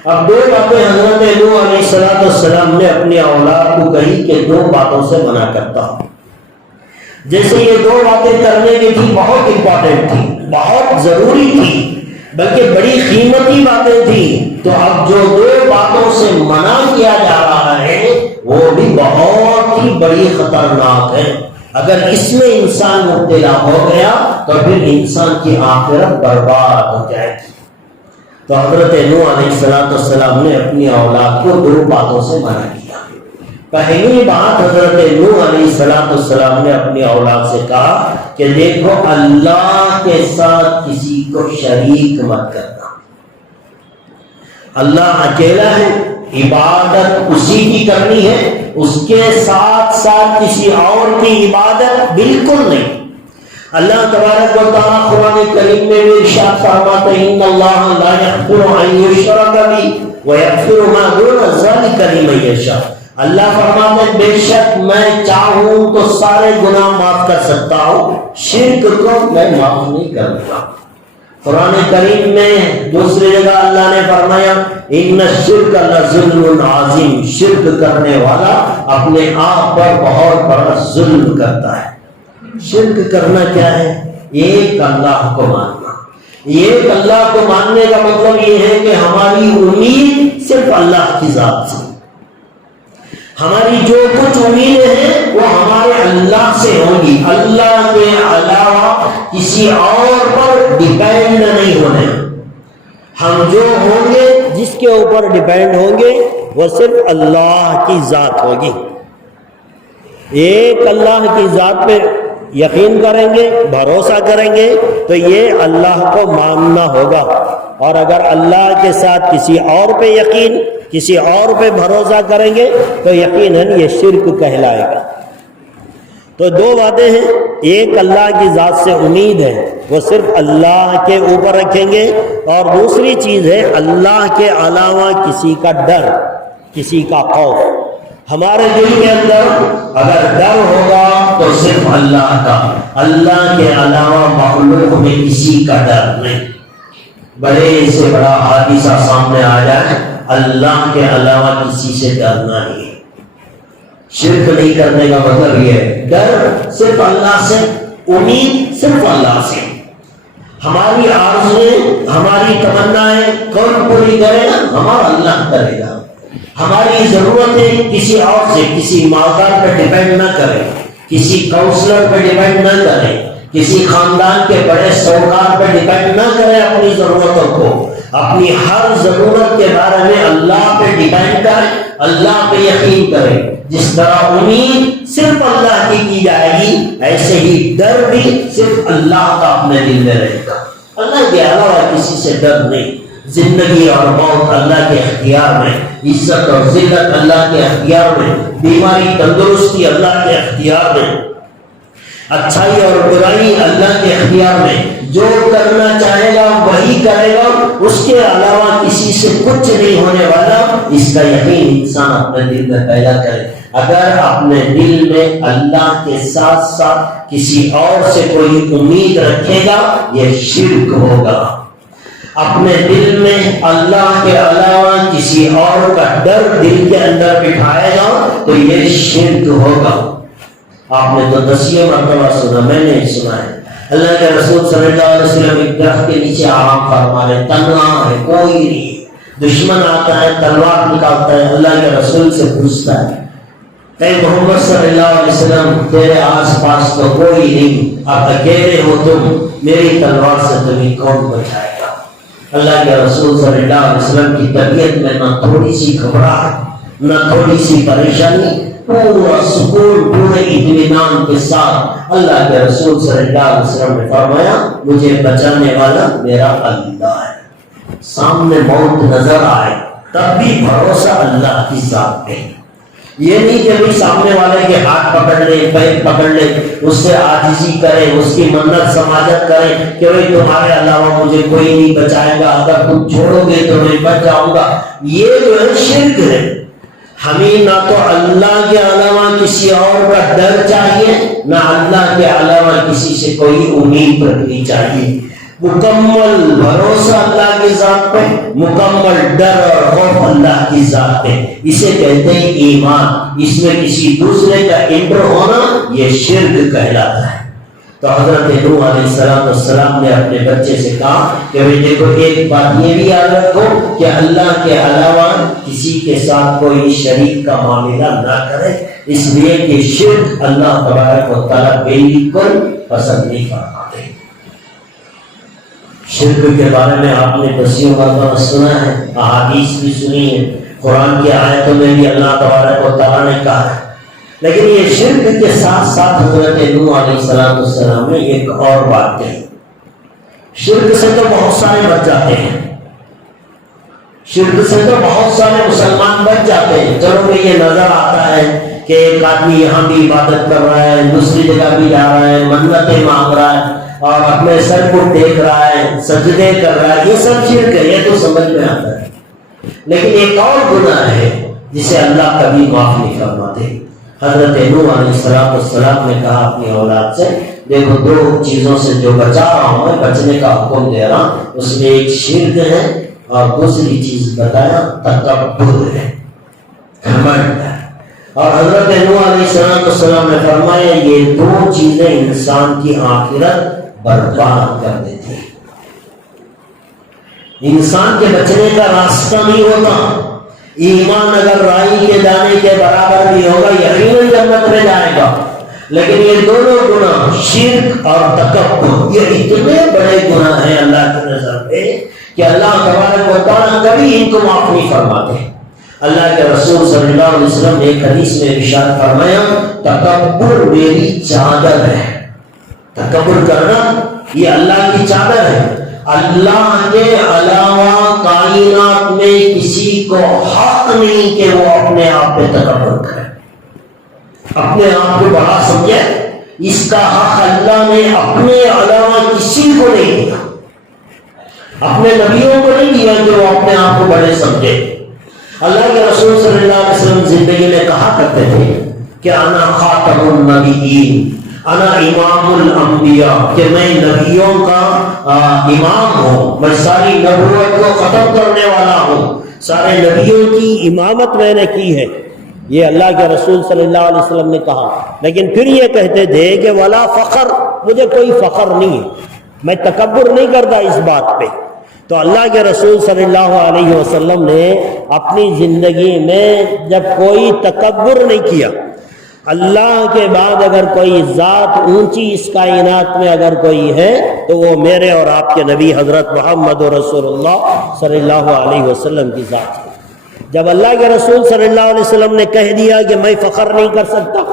اب دو باتیں حضرت نوح علیہ السلام نے اپنی اولاد کو کہی کہ دو باتوں سے منع کرتا ہوں۔ جیسے یہ دو باتیں کرنے کی تھی، بہت امپورٹنٹ تھی، بہت ضروری تھی، بلکہ بڑی قیمتی باتیں تھیں، تو اب جو دو باتوں سے منع کیا جا رہا ہے وہ بھی بہت ہی بڑی خطرناک ہے۔ اگر اس میں انسان مبتلا ہو گیا تو پھر انسان کی آخرت برباد ہو جائے گی۔ تو حضرت نوح علیہ السلام نے اپنی اولاد کو دو باتوں سے منع کیا۔ پہلی بات، حضرت نوح علیہ السلام نے اپنی اولاد سے کہا کہ دیکھو اللہ کے ساتھ کسی کو شریک مت کرنا۔ اللہ اکیلا ہے، عبادت اسی کی کرنی ہے، اس کے ساتھ ساتھ کسی اور کی عبادت بالکل نہیں۔ اللہ تبارک و تعالیٰ قرآن کریم میں بھی ارشاد فرماتے ہیں ان اللہ لا یغفر ان یشرک بہ ویغفر ما دون ذلک لمن یشاء۔ اللہ فرماتے ہیں بے شک میں چاہوں تو سارے گناہ معاف کر سکتا ہوں، شرک کو میں معاف نہیں کرتا۔ قرآن کریم میں دوسری جگہ اللہ نے فرمایا ان الشرک لظلم عظیم، شرک کرنے والا اپنے آپ پر بہت بڑا ظلم کرتا ہے۔ شرک کرنا کیا ہے؟ ایک اللہ کو ماننا۔ ایک اللہ کو ماننے کا مطلب یہ ہے کہ ہماری امید صرف اللہ کی ذات سے، ہماری جو کچھ امیدیں ہیں وہ ہمارے اللہ سے ہوں گی، اللہ کے علاوہ کسی اور پر ڈیپینڈ نہیں ہونے۔ ہم جو ہوں گے، جس کے اوپر ڈیپینڈ ہوں گے، وہ صرف اللہ کی ذات ہوگی۔ ایک اللہ کی ذات پہ یقین کریں گے، بھروسہ کریں گے تو یہ اللہ کو ماننا ہوگا، اور اگر اللہ کے ساتھ کسی اور پہ یقین، کسی اور پہ بھروسہ کریں گے تو یقیناً یہ شرک کہلائے گا۔ تو دو باتیں ہیں، ایک اللہ کی ذات سے امید ہے، وہ صرف اللہ کے اوپر رکھیں گے، اور دوسری چیز ہے اللہ کے علاوہ کسی کا ڈر، کسی کا خوف۔ ہمارے دل کے اندر اگر ڈر ہوگا تو صرف اللہ کا، اللہ کے علاوہ مخلوق میں کسی کا ڈر نہیں۔ بڑے سے بڑا حادثہ سامنے آ جائے، اللہ کے علاوہ کسی سے ڈرنا نہیں۔ شرک نہیں کرنے کا مطلب یہ ہے، ڈر صرف اللہ سے، امید صرف اللہ سے۔ ہماری آرزویں، ہماری تمنائیں کون پوری کرے گا؟ ہمارا اللہ کرے گا۔ ہماری ضرورتیں کسی اور سے، کسی مالدار پہ ڈیپینڈ نہ کریں، کسی کاؤنسلر پہ ڈیپینڈ نہ کریں، کسی خاندان کے بڑے سرکار پہ ڈیپینڈ نہ کریں اپنی ضرورتوں کو۔ اپنی ہر ضرورت کے بارے میں اللہ پہ ڈیپینڈ کریں، اللہ پہ یقین کریں۔ جس طرح امید صرف اللہ کی جائے گی، ایسے ہی ڈر بھی صرف اللہ کا اپنے دل میں رہے گا۔ اللہ کے علاوہ کسی سے ڈر نہیں۔ زندگی اور موت اللہ کے اختیار میں، عزت اور ذلت اللہ کے اختیار میں، بیماری تندرستی اللہ کے اختیار میں، اچھائی اور برائی اللہ کے اختیار میں۔ جو کرنا چاہے گا وہی کرے گا، اس کے علاوہ کسی سے کچھ نہیں ہونے والا۔ اس کا یقین انسان اپنے دل میں پیدا کرے۔ اگر اپنے دل میں اللہ کے ساتھ ساتھ کسی اور سے کوئی امید رکھے گا، یہ شرک ہوگا۔ اپنے دل میں اللہ کے علاوہ کسی اور کا ڈر دل کے اندر بٹھائے گا تو یہ شرک ہوگا۔ آپ نے تو 10 مرتبہ سنا، میں نے سنا ہے۔ اللہ کے رسول صلی اللہ علیہ وسلم ایک درخت کے نیچے آرام فرما رہے، تنہا ہے، کوئی نہیں، دشمن آتا ہے تلوار نکالتا ہے، اللہ کے رسول سے پوچھتا ہے اے محمد صلی اللہ علیہ وسلم، تیرے آس پاس تو کوئی نہیں، اب اکیلے ہو تم، میری تلوار سے تمہیں کون بچائے گا؟ اللہ کے رسول صلی اللہ علیہ وسلم کی طبیعت میں نہ تھوڑی سی گھبراہٹ، نہ تھوڑی سی پریشانی، پورا سکون، پورے اطمینان کے ساتھ اللہ کے رسول صلی اللہ علیہ وسلم نے فرمایا مجھے بچانے والا میرا اللہ ہے۔ سامنے موت نظر آئے تب بھی بھروسہ اللہ کی ذات پہ۔ یہ نہیں کہ بھی سامنے والے کے ہاتھ پکڑ لے، پیر پکڑ لے، اس سے عاجزی کرے، اس کی منت سماجت کرے کہ بھائی تمہارے علاوہ مجھے کوئی نہیں بچائے گا، اگر تم چھوڑو گے تو میں بچ جاؤں گا. یہ جو ہے شرک ہے. ہمیں نہ تو اللہ کے علاوہ کسی اور کا ڈر چاہیے، نہ اللہ کے علاوہ کسی سے کوئی امید رکھنی چاہیے. مکمل بھروسہ اللہ کی ذات پہ، مکمل ڈر اور خوف اللہ کی ذات پہ، اسے کہتے ہیں ایمان. اس میں کسی دوسرے کا انٹر ہونا یہ شرک کہلاتا ہے. تو حضرت نوح علیہ السلام نے اپنے بچے سے کہا کہ بھئی دیکھو ایک بات یہ بھی یاد رکھو کہ اللہ کے علاوہ کسی کے ساتھ کوئی شریک کا معاملہ نہ کرے، اس لیے کہ شرک اللہ تبارک و تعالیٰ بالکل پسند نہیں فرماتے. شرک کے بارے میں آپ نے دسیوں مرتبہ سنا ہے، احادیث بھی سنی ہے، قرآن کی آیتوں میں بھی اللہ تبارک و تعالیٰ نے کہا ہے. لیکن یہ شرک کے ساتھ ساتھ حضرت نوح علیہ السلام نے ایک اور بات کہی. شرک سے تو بہت سارے بچ جاتے ہیں، شرک سے تو بہت سارے مسلمان بچ جاتے ہیں. چلو کہ یہ نظر آتا ہے کہ ایک آدمی یہاں بھی عبادت کر رہا ہے، دوسری جگہ بھی جا رہا ہے، منتیں مانگ رہا ہے اور اپنے سر کو دیکھ رہا ہے، سجدے کر رہا ہے، یہ سب شرک ہے، یہ تو سمجھ میں آتا ہے. لیکن ایک اور گناہ ہے جسے اللہ کبھی معاف نہیں فرماتے. حضرت نوح علیہ السلام نے کہا اپنی اولاد سے دیکھو دو چیزوں سے جو بچا رہا ہوں میں، بچنے کا حکم دے رہا ہوں، اس میں ایک شرک ہے اور دوسری چیز بتایا تکبر ہے، گھمنڈ ہے. اور حضرت نوح علیہ السلام نے فرمایا یہ دو چیزیں انسان کی آخرت برباد کر دیتی ہیں. انسان کے بچنے کا راستہ نہیں ہوتا. ایمان اگر رائی کے دانے کے برابر بھی ہوگا یقیناً جنت میں جائے گا، لیکن یہ دونوں گناہ شرک اور تکبر یہ اتنے بڑے گناہ ہیں اللہ کی نظر پہ کہ اللہ تبارک و تعالیٰ کبھی ان کو معاف نہیں فرماتے. اللہ کے رسول صلی اللہ علیہ وسلم نے ایک حدیث میں ارشاد فرمایا تکبر میری چادر ہے. تکبر کرنا یہ اللہ کی چادر ہے. اللہ کے علاوہ کائنات میں کسی کو حق نہیں کہ وہ اپنے آپ پہ تکبر کرے، اپنے آپ کو بڑا سمجھے. اس کا حق اللہ نے اپنے علاوہ کسی کو نہیں دیا، اپنے نبیوں کو نہیں دیا کہ وہ اپنے آپ کو بڑے سمجھے. اللہ کے رسول صلی اللہ علیہ وسلم زندگی میں کہا کرتے تھے کہ انا خاتم النبیین، انا امام الانبیاء، کہ میں نبیوں کا امام ہوں، میں ساری نبوت کو ختم کرنے والا ہوں، سارے نبیوں کی امامت میں نے کی ہے. یہ اللہ کے رسول صلی اللہ علیہ وسلم نے کہا. لیکن پھر یہ کہتے تھے کہ ولا فخر، مجھے کوئی فخر نہیں ہے، میں تکبر نہیں کرتا اس بات پہ. تو اللہ کے رسول صلی اللہ علیہ وسلم نے اپنی زندگی میں جب کوئی تکبر نہیں کیا. اللہ کے بعد اگر کوئی ذات اونچی اس کائنات میں اگر کوئی ہے تو وہ میرے اور آپ کے نبی حضرت محمد رسول اللہ صلی اللہ علیہ وسلم کی ذات ہے. جب اللہ کے رسول صلی اللہ علیہ وسلم نے کہہ دیا کہ میں فخر نہیں کر سکتا،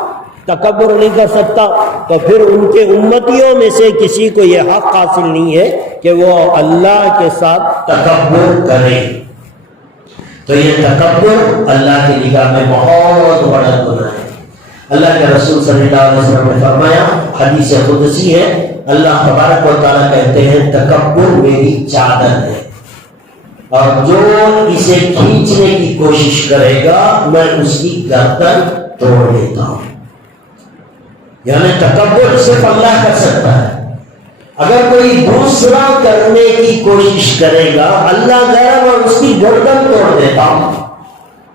تکبر نہیں کر سکتا، تو پھر ان کے امتیوں میں سے کسی کو یہ حق حاصل نہیں ہے کہ وہ اللہ کے ساتھ تکبر کرے. تو یہ تکبر اللہ کی نگاہ میں بہت بڑا گناہ ہے. اللہ کے رسول صلی اللہ علیہ وسلم نے فرمایا، حدیث قدسی ہے، اللہ تبارک و تعالیٰ کہتے ہیں تکبر میری چادر ہے اور جو اسے کھینچنے کی کوشش کرے گا میں اس کی گردن توڑ دیتا ہوں. یعنی تکبر صرف اللہ کر سکتا ہے. اگر کوئی دوسرا کرنے کی کوشش کرے گا اللہ غیر اور اس کی گردن توڑ دیتا ہوں.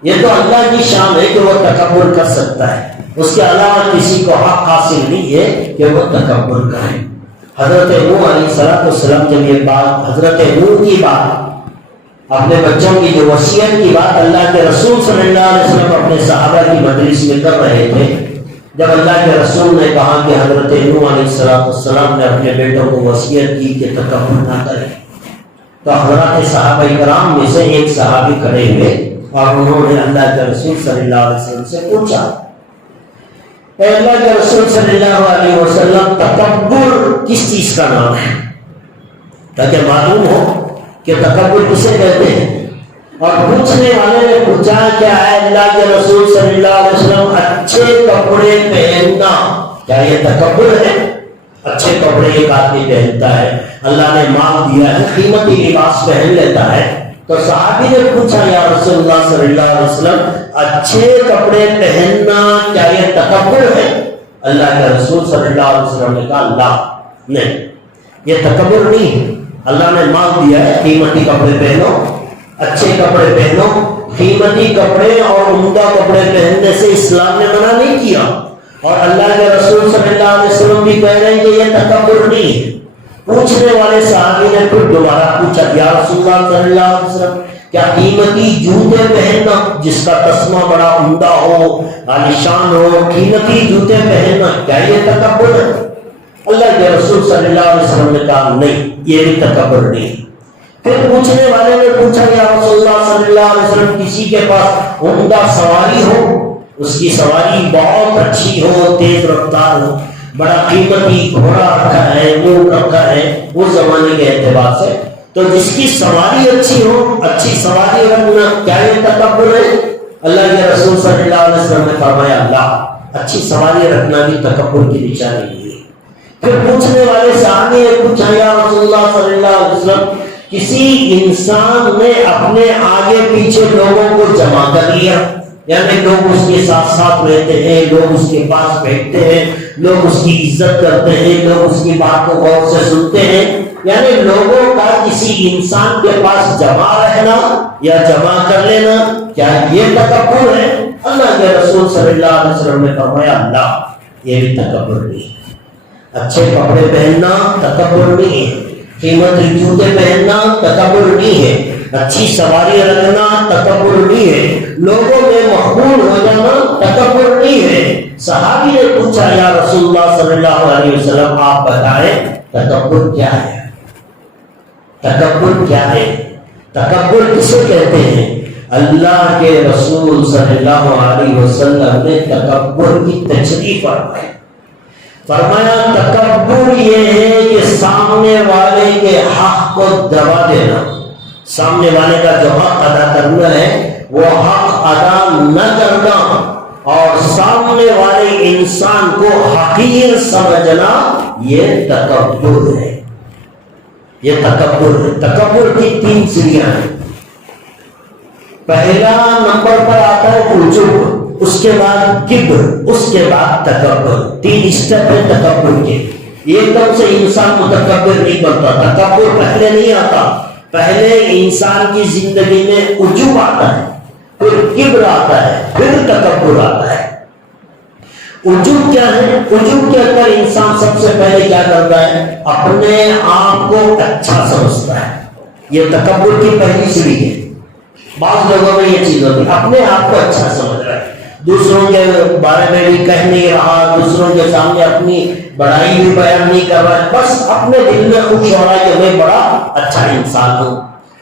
یہ تو اللہ کی شان ہے کہ وہ تکبر کر سکتا ہے، اس کے علاوہ کسی کو حق حاصل نہیں ہے کہ وہ تکبر کرے. حضرت نوح علیہ السلام جب یہ بات، حضرت نوح کی بات، اپنے بچوں کی جو وصیت کی بات اللہ کے رسول صلی اللہ علیہ وسلم اپنے صحابہ کی مجلس میں کر رہے تھے، جب اللہ کے رسول نے کہا کہ حضرت نوح علیہ السلام نے اپنے بیٹوں کو وصیت کی کہ تکبر نہ کرے، تو حضرات صحابہ کرام میں سے ایک صحابی کھڑے ہوئے اور انہوں نے اللہ کے رسول صلی اللہ علیہ وسلم سے پوچھا، اے اللہ کے رسول صلی اللہ علیہ وسلم تکبر کس چیز کا نام ہے، تاکہ معلوم ہو کہ تکبر کسے کہتے ہیں. اور پوچھنے والے نے پوچھا کیا ہے اللہ کے رسول صلی اللہ علیہ وسلم اچھے کپڑے پہننا کیا یہ تکبر ہے؟ اچھے کپڑے ایک آدمی پہنتا ہے، اللہ نے مال دیا ہے، قیمتی لباس پہن لیتا ہے، تو صحابی نے پوچھا یا رسول اللہ صلی اللہ علیہ وسلم اچھے کپڑے پہننا کیا یہ تکبر ہے؟ اللہ کے رسول صلی اللہ علیہ وسلم نے کہا اللہ نہیں، یہ تکبر نہیں ہے، اللہ نے مال دیا ہے، قیمتی کپڑے پہنو، اچھے کپڑے پہنو، قیمتی کپڑے اور عمدہ کپڑے پہننے سے اسلام نے منع نہیں کیا، اور اللہ کے رسول صلی اللہ علیہ وسلم بھی کہہ رہے ہیں کہ یہ تکبر نہیں ہے۔ پوچھنے والے صحابی نے پھر دوبارہ پوچھا یا رسول اللہ صلی اللہ علیہ وسلم کیا قیمتی جوتے پہننا جس کا تسمہ بڑا عمدہ ہو، عالیشان ہو، قیمتی جوتے پہننا کیا یہ تکبر ہے؟ اللہ کے رسول صلی اللہ علیہ وسلم نے کہا نہیں، یہ بھی تکبر نہیں۔ پھر پوچھنے والے نے پوچھا یا رسول اللہ صلی اللہ علیہ وسلم کسی کے پاس عمدہ سواری ہو، اس کی سواری بہت اچھی ہو، تیز رفتار ہو، بڑا قیمتی گھوڑا رکھا ہے، اونٹ رکھا ہے اس زمانے کے اعتبار سے، تو جس کی سواری اچھی ہو، اچھی سواری رکھنا کیا یہ تکبر ہے؟ اللہ کے رسول صلی اللہ علیہ وسلم نے فرمایا اللہ، اچھی سواری رکھنا بھی تکبر کی نشانی نہیں ہے۔ پھر پوچھنے والے صحابی نے پوچھا یا رسول اللہ صلی اللہ علیہ وسلم کسی انسان نے اپنے آگے پیچھے لوگوں کو جمع کر لیا، یعنی لوگ اس کے ساتھ ساتھ رہتے ہیں، لوگ اس کے پاس بیٹھتے ہیں، لوگ اس کی عزت کرتے ہیں، لوگ اس کی بات کو غور سے سنتے ہیں، یعنی لوگوں کا کسی انسان کے پاس جمع رہنا یا جمع کر لینا کیا یہ تکبر ہے؟ اللہ کے رسول صلی اللہ علیہ وسلم نے فرمایا اللہ، یہ بھی تکبر نہیں ہے۔ اچھے کپڑے پہننا تکبر نہیں ہے، قیمتی جوتے پہننا تکبر نہیں ہے، اچھی سواری رکھنا تکبر نہیں ہے، لوگوں میں مقبول ہو جانا تکبر نہیں ہے۔ صحابی نے پوچھا یا رسول اللہ صلی اللہ علیہ وسلم آپ بتائیں تکبر کیا ہے؟ تکبر کیا ہے؟ تکبر کسے کہتے ہیں؟ اللہ کے رسول صلی اللہ علیہ وسلم نے تکبر کی تشریح فرمائی، فرمایا تکبر یہ ہے کہ سامنے والے کے حق کو دبا دینا، سامنے والے کا جو حق ادا کرنا ہے وہ حق ادا نہ کرنا، اور سامنے والے انسان کو حقیر سمجھنا، یہ تکبر ہے، یہ تکبر ہے۔ تکبر کی تین سیڑھیاں ہیں۔ پہلا نمبر پر آتا ہے عجب، اس کے بعد کبر، اس کے بعد تکبر، تین اسٹیپ ہے تکبر کے۔ ایک دم سے انسان متکبر نہیں بنتا، تکبر پہلے نہیں آتا، پہلے انسان کی زندگی میں عجب آتا ہے، پھر کبر آتا ہے، پھر تکبر آتا ہے۔ عجب کیا ہے؟ عجب کے اندر انسان سب سے پہلے کیا کرتا ہے؟ اپنے آپ کو اچھا سمجھتا ہے، یہ تکبر کی پہلی سیڑھی ہے۔ بعض لوگوں میں یہ چیز ہوتی ہے، اپنے آپ کو اچھا سمجھ رہا ہے، دوسروں کے بارے میں بھی کہہ نہیں رہا، دوسروں کے سامنے اپنی بڑائی بھی بیان نہیں کر رہا ہے، بس اپنے دل میں خوش ہو رہا ہے کہ میں بڑا اچھا انسان ہوں،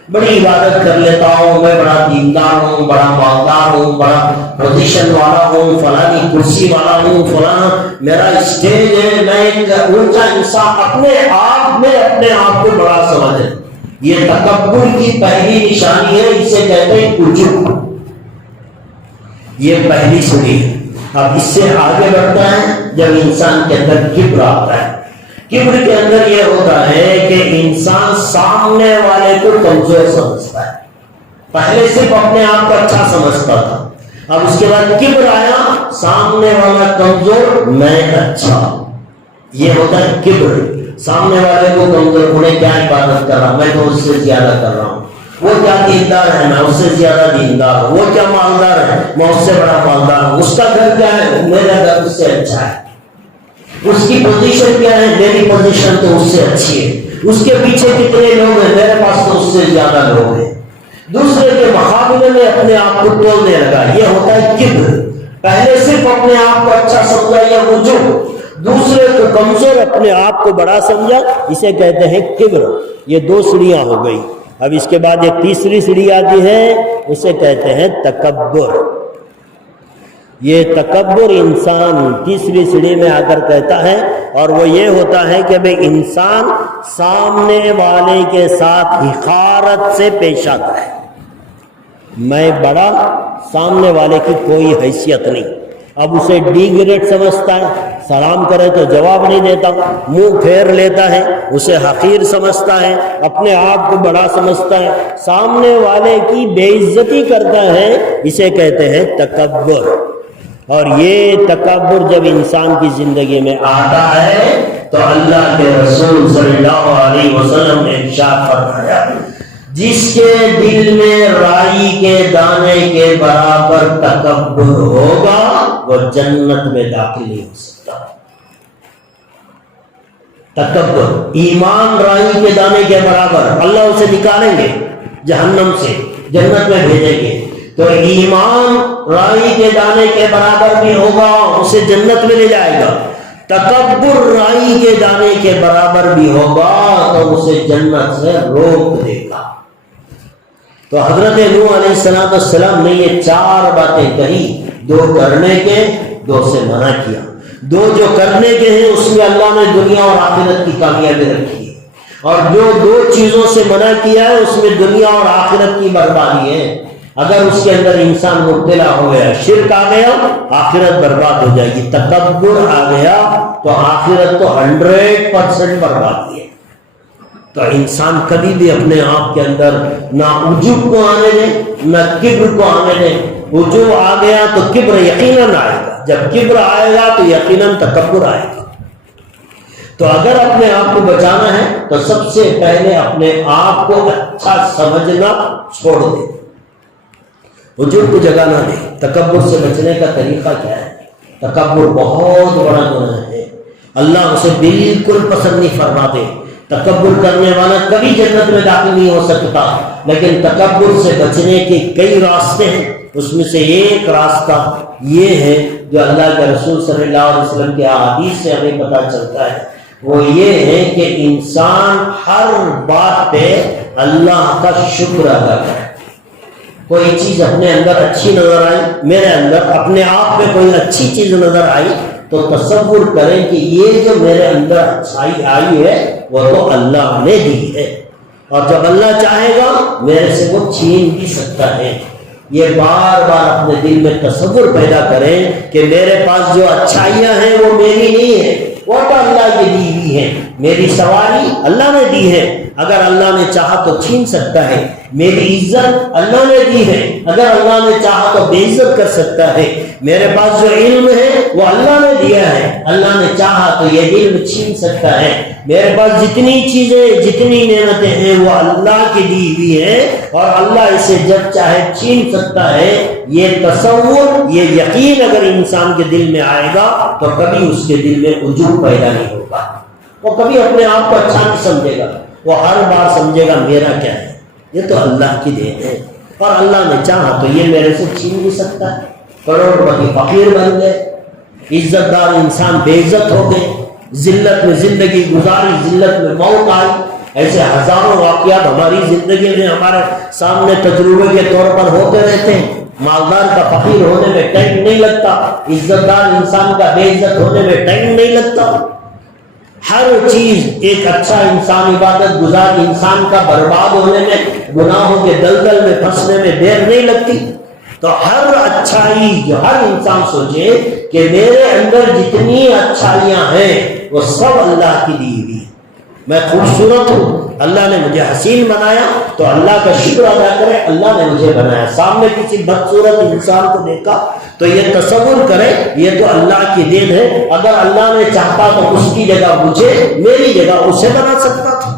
بڑی عبادت کر لیتا ہوں، میں بڑا دیندار ہوں، بڑا مالدار ہوں، بڑا پوزیشن والا ہوں، فلانی کرسی والا ہوں، فلاں میرا اسٹیج ہے، میں ایک اونچا انسان، اپنے آپ میں اپنے آپ کو بڑا سمجھے۔ یہ تکبر کی پہلی نشانی ہے، اسے کہتے ہیں عجب، یہ پہلی سیڑھی ہے۔ اب اس سے آگے بڑھتا ہے جب انسان کے اندر کبر آتا ہے۔ کبر کے اندر یہ ہوتا ہے کہ انسان سامنے والے کو کمزور سمجھتا ہے، پہلے صرف اپنے آپ کو اچھا سمجھتا تھا، اب اس کے بعد کبر آیا، سامنے والا کمزور، میں اچھا، یہ ہوتا ہے کبر۔ سامنے والے کو کمزور، انہیں کیا عبادت کر رہا، میں تو اس سے زیادہ کر رہا ہوں، وہ کیا دیندار ہے، میں اس سے زیادہ دیندار ہوں، وہ کیا مالدار ہے، میں اس سے بڑا مالدار ہوں، اس کا گھر کیا ہے، میرا گھر اس سے اچھا ہے، اس کی پوزیشن کیا ہے، میری پوزیشن تو اس سے اچھی ہے، اس کے پیچھے کتنے لوگ ہیں، میرے پاس تو اس سے زیادہ لوگ ہیں، دوسرے کے مقابلے میں اپنے آپ کو تولنے لگا، یہ ہوتا ہے کبر۔ پہلے صرف اپنے آپ کو اچھا سمجھا یا عجب، دوسرے کو کمزور، اپنے آپ کو بڑا سمجھا، اسے کہتے ہیں کبر۔ یہ دو سیڑھیاں ہو گئی۔ اب اس کے بعد ایک تیسری سیڑھی آتی ہے، اسے کہتے ہیں تکبر۔ یہ تکبر انسان تیسری سیڑھی میں آ کر کہتا ہے، اور وہ یہ ہوتا ہے کہ بھئی انسان سامنے والے کے ساتھ حقارت سے پیش آتا ہے، میں بڑا، سامنے والے کی کوئی حیثیت نہیں. اب اسے ڈی گریڈ سمجھتا ہے، سلام کرے تو جواب نہیں دیتا، منہ پھیر لیتا ہے، اسے حقیر سمجھتا ہے، اپنے آپ کو بڑا سمجھتا ہے، سامنے والے کی بے عزتی کرتا ہے. اسے کہتے ہیں تکبر. اور یہ تکبر جب انسان کی زندگی میں آتا ہے تو اللہ کے رسول صلی اللہ علیہ وسلم نے ارشاد فرمایا جس کے دل میں رائی کے دانے کے برابر تکبر ہوگا وہ جنت میں داخل نہیں ہو سکتا. تکبر، ایمان رائی کے دانے کے برابر، اللہ اسے نکالیں گے جہنم سے، جنت میں بھیجیں گے. تو ایمان رائی کے دانے کے برابر بھی ہوگا، اسے جنت میں لے جائے گا. تکبر رائی کے دانے کے برابر بھی ہوگا تو اسے جنت سے روک دے گا. تو حضرت نوح علیہ السلام نے یہ 4 باتیں کہی، 2 کرنے کے، 2 سے منع کیا. 2 جو کرنے کے ہیں اس میں اللہ نے دنیا اور آخرت کی کامیابی رکھی ہے، اور جو 2 چیزوں سے منع کیا ہے اس میں دنیا اور آخرت کی بربادی ہے. اگر اس کے اندر انسان مبتلا ہو گیا، شرک آ گیا، آخرت برباد ہو جائے گی. تکبر آ گیا تو آخرت تو 100% بربادی ہے. تو انسان کبھی بھی اپنے آپ کے اندر نہ عجب کو آنے دے نہ کبر کو آنے دے. عجب آ گیا تو کبر یقیناً آئے گا، جب کبر آئے گا تو یقیناً تکبر آئے گا. تو اگر اپنے آپ کو بچانا ہے تو سب سے پہلے اپنے آپ کو اچھا سمجھنا چھوڑ دے، عجب کو جگہ نہ دے. تکبر سے بچنے کا طریقہ کیا ہے؟ تکبر بہت بڑا گناہ ہے، اللہ اسے بالکل پسند نہیں فرماتے. تکبر کرنے والا کبھی جنت میں داخل نہیں ہو سکتا. لیکن تکبر سے بچنے کے کئی راستے ہیں، اس میں سے ایک راستہ یہ ہے جو اللہ کے رسول صلی اللہ علیہ وسلم کے احادیث سے ہمیں پتہ چلتا ہے، وہ یہ ہے کہ انسان ہر بات پہ اللہ کا شکر ادا کرے. کوئی چیز اپنے اندر اچھی نظر آئی، میرے اندر اپنے آپ میں کوئی اچھی چیز نظر آئی تو تصور کریں کہ یہ جو میرے اندر اچھائی آئی ہے وہ تو اللہ نے دی ہے، اور جب اللہ چاہے گا میرے سے وہ چھین بھی سکتا ہے. یہ بار بار اپنے دل میں تصور پیدا کریں کہ میرے پاس جو اچھائیاں ہیں وہ میری نہیں ہے، وہ تو اللہ کی دی ہوئی ہے. میری سواری اللہ نے دی ہے، اگر اللہ نے چاہا تو چھین سکتا ہے. میری عزت اللہ نے دی ہے، اگر اللہ نے چاہا تو بے عزت کر سکتا ہے. میرے پاس جو علم ہے وہ اللہ نے دیا ہے، اللہ نے چاہا تو یہ علم چھین سکتا ہے. میرے پاس جتنی چیزیں، جتنی نعمتیں ہیں وہ اللہ کی دی ہوئی ہیں، اور اللہ اسے جب چاہے چھین سکتا ہے. یہ تصور، یہ یقین اگر انسان کے دل میں آئے گا تو کبھی اس کے دل میں عجب پیدا نہیں ہوگا. وہ کبھی اپنے آپ کو اچھا نہیں سمجھے گا، وہ ہر بار سمجھے گا میرا کیا ہے، یہ تو اللہ کی دین ہے، اور اللہ نے چاہا تو یہ میرے سے چھین بھی سکتا ہے. کروڑپتی فقیر بن گئے، عزت دار انسان بے عزت ہو گئے، ذلت میں زندگی گزاری، ذلت میں موت آئی. ایسے ہزاروں واقعات ہماری زندگی میں ہمارے سامنے تجربے کے طور پر ہوتے رہتے ہیں. مالدار کا فقیر ہونے میں ٹائم نہیں لگتا، عزت دار انسان کا بے عزت ہونے میں ٹائم نہیں لگتا. ہر چیز، ایک اچھا انسان، عبادت گزار انسان کا برباد ہونے میں، گناہوں کے دلدل میں پھنسنے میں دیر نہیں لگتی. تو ہر اچھائی جو ہر انسان سوچے کہ میرے اندر جتنی اچھائیاں ہیں وہ سب اللہ کی دی ہوئی. میں خوبصورت ہوں، اللہ نے مجھے حسین بنایا تو اللہ کا شکر ادا کرے، اللہ نے مجھے بنایا. سامنے کسی بدصورت انسان کو دیکھا تو یہ تصور کرے یہ تو اللہ کی دین ہے، اگر اللہ نے چاہتا تو اس کی جگہ مجھے، میری جگہ اسے بنا سکتا تھا.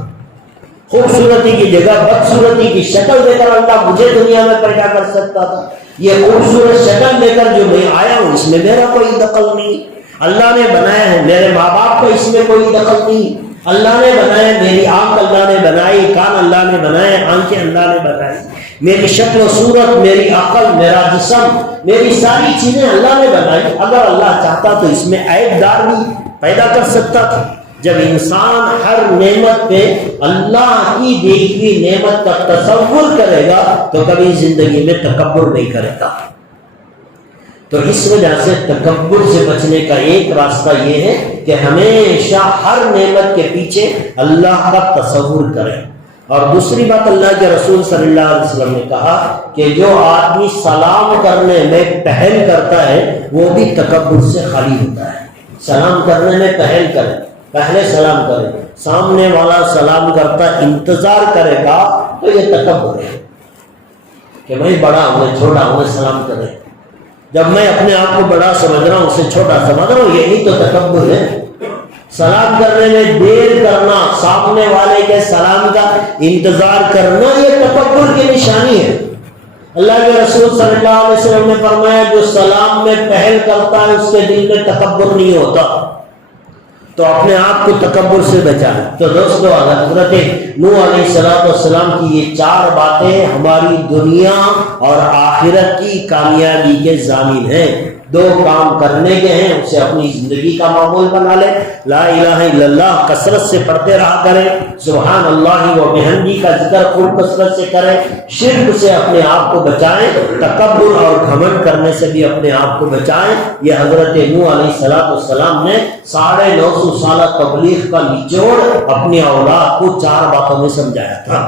خوبصورتی کی جگہ بدصورتی کی شکل دے کر اللہ مجھے دنیا میں پیدا کر سکتا تھا. یہ خوبصورت شکل دے کر جو میں آیا ہوں اس میں میرا کوئی دخل نہیں. اللہ نے بنایا ہے، میرے ماں باپ کا اس میں کوئی دخل نہیں. اللہ نے بنایا، میری آنکھ اللہ نے بنائی، کان اللہ نے بنائے، آنکھیں اللہ نے بنائی، میری شکل و صورت، میری عقل، میرا جسم، میری ساری چیزیں اللہ نے بنائی. اگر اللہ چاہتا تو اس میں عیب دار بھی پیدا کر سکتا تھا. جب انسان ہر نعمت پہ اللہ کی دی ہوئی نعمت کا تصور کرے گا تو کبھی زندگی میں تکبر نہیں کرے گا. تو اس وجہ سے تکبر سے بچنے کا ایک راستہ یہ ہے کہ ہمیشہ ہر نعمت کے پیچھے اللہ کا تصور کریں. اور دوسری بات اللہ کے رسول صلی اللہ علیہ وسلم نے کہا کہ جو آدمی سلام کرنے میں پہل کرتا ہے وہ بھی تکبر سے خالی ہوتا ہے۔ سلام کرنے میں پہل کرے، پہلے سلام کرے، سامنے والا سلام کرتا انتظار کرے گا تو یہ تکبر ہے کہ میں بڑا ہوں، میں چھوٹا ہوں، میں سلام کرے۔ جب میں اپنے آپ کو بڑا سمجھ رہا ہوں، اسے چھوٹا سمجھ رہا ہوں، یہی تو تکبر ہے۔ سلام کرنے میں دیر کرنا، سامنے والے کے سلام کا انتظار کرنا، یہ تکبر کی نشانی ہے۔ اللہ کے رسول صلی اللہ علیہ وسلم نے فرمایا جو سلام میں پہل کرتا ہے اس کے دل میں تکبر نہیں ہوتا۔ تو اپنے آپ کو تکبر سے بچانا۔ تو دوستو حضرت نوح علیہ السلام کی یہ 4 باتیں ہماری دنیا اور آخرت کی کامیابی کے ضامن ہیں۔ 2 کام کرنے کے ہیں، اسے اپنی زندگی کا معمول بنا لیں۔ لا الہ الا اللہ کثرت سے پڑھتے رہا کریں، سبحان اللہ و بحمدہ کا ذکر خوب کثرت سے کریں، شرک سے اپنے آپ کو بچائیں، تکبر اور گھمنڈ کرنے سے بھی اپنے آپ کو بچائیں۔ یہ حضرت نوح علیہ السلام نے 950 سالہ تبلیغ کا نچوڑ اپنی اولاد کو 4 باتوں میں سمجھایا تھا۔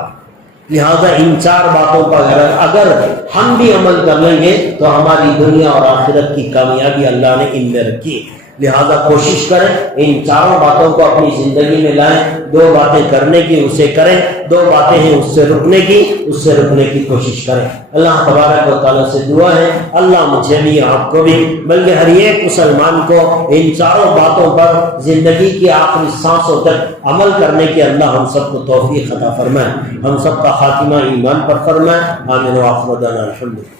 لہذا ان 4 باتوں پر اگر ہم بھی عمل کر لیں گے تو ہماری دنیا اور آخرت کی کامیابی اللہ نے ان میں رکھی۔ لہذا کوشش کریں ان 4 باتوں کو اپنی زندگی میں لائیں۔ 2 باتیں کرنے کی اسے کریں، 2 باتیں ہیں اس سے رکنے کی، اس سے رکنے کی کوشش کریں۔ اللہ تبارک و تعالیٰ سے دعا ہے اللہ مجھے بھی آپ کو بھی بلکہ ہر ایک مسلمان کو ان 4 باتوں پر زندگی کی آخری سانسوں تک عمل کرنے کی اللہ ہم سب کو توفیق عطا فرمائے، ہم سب کا خاتمہ ایمان پر فرمائے۔ آمین و آخر دعوانا الحمدللہ۔